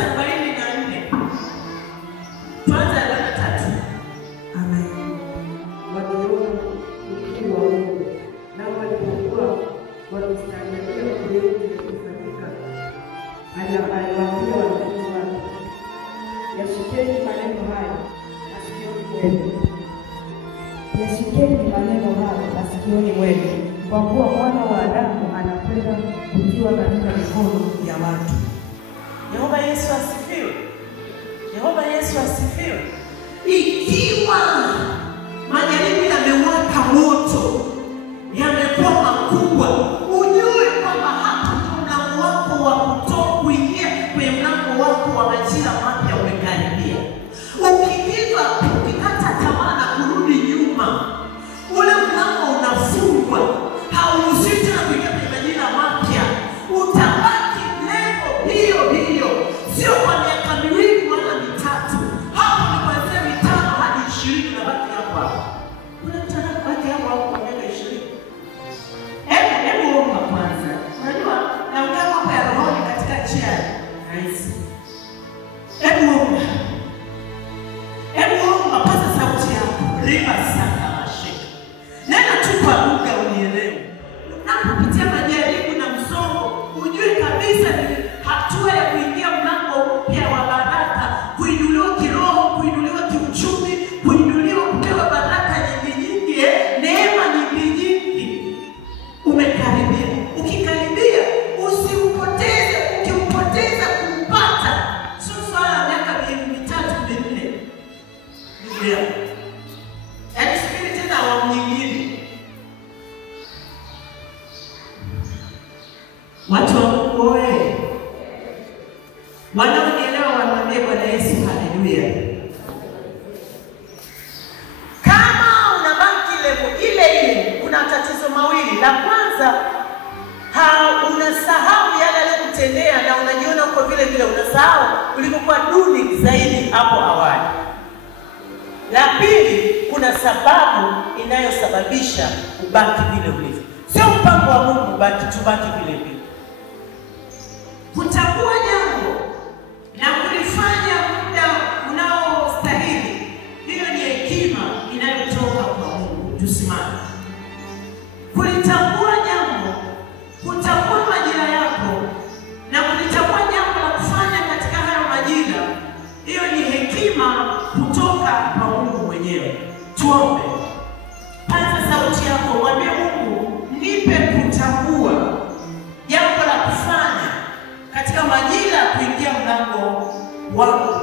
44. Tuanze alama 3. Amen. Waliona ukuu wa Mungu na walipokuwa wakistaajabu yote kufanyika, aliwaambia wanafunzi wake, yashikeni maneno haya masikioni mwenu. Yashikeni maneno haya masikioni mwenu, kwa kuwa Mwana wa Adamu anakwenda kutiwa katika mikono ya watu. Yehova Yesu asifiwe. Yehova Yesu asifiwe. Ikiwa majaribu yamewaka moto, yamekuwa makubwa, ujue kwamba hapa mlango wako wa kutoka kuingia kwenye mlango wako wa majira mapya umekaribia. Ukikata tamaa na kurudi nyuma, ule mlango unafungwa, hauruhusiwi tena kuingia kwenye majira mapya. Utabaki level hiyo hiyo, sio kwa miaka miwili wala mitatu. Hapo ni kuanzia 5 hadi 20 na baki hapo hapo. Kuna mtana baki hapo hapo kwa miaka 20. Hebu omba kwanza. Unajua naongea mambo ya rohoni katika njia rahisi. Hebu omba. Paza sauti yako. Riba saka mashika. Nena tu kwa lugha unielewe. Unapopitia majaribu na msongo, ujue kabisa ni hatua ya kuingia mlango mpya wa baraka, kuinuliwa kiroho, kuinuliwa kiuchumi, kuinuliwa kupewa baraka nyingi, neema nyingi. Umekaribia. Ukikaribia, usiupoteze. Ukiupoteza kuupata, sio swala la miaka 3-4. Ndio. Yaani subiri tena awamu nyingine. Watu wa Mungu wewe, wanaonielewa wanamwambia Bwana Yesu haleluya. Kama unabaki level ile, kuna tatizo mawili. La kwanza, unasahau yale aliyokutendea na unajiona uko vile vile, unasahau ulikokuwa duni zaidi hapo awali. La pili, kuna sababu inayosababisha ubaki vile ulivyo. Sio mpango wa Mungu tubaki vile vile. Kutambua jambo na kulifanya muda unaostahili, hiyo ni hekima inayotoka kwa Mungu. Tusimame. Kulitambua jambo, kutambua majira yako na kulitambua jambo la kufanya katika hayo majira, hiyo ni hekima kutoka kwa Mungu mwenyewe. Tuombe. Paza sauti yako, mwambie Mungu, nipe kutambua jambo la kufanya katika majira kuingia mlango wangu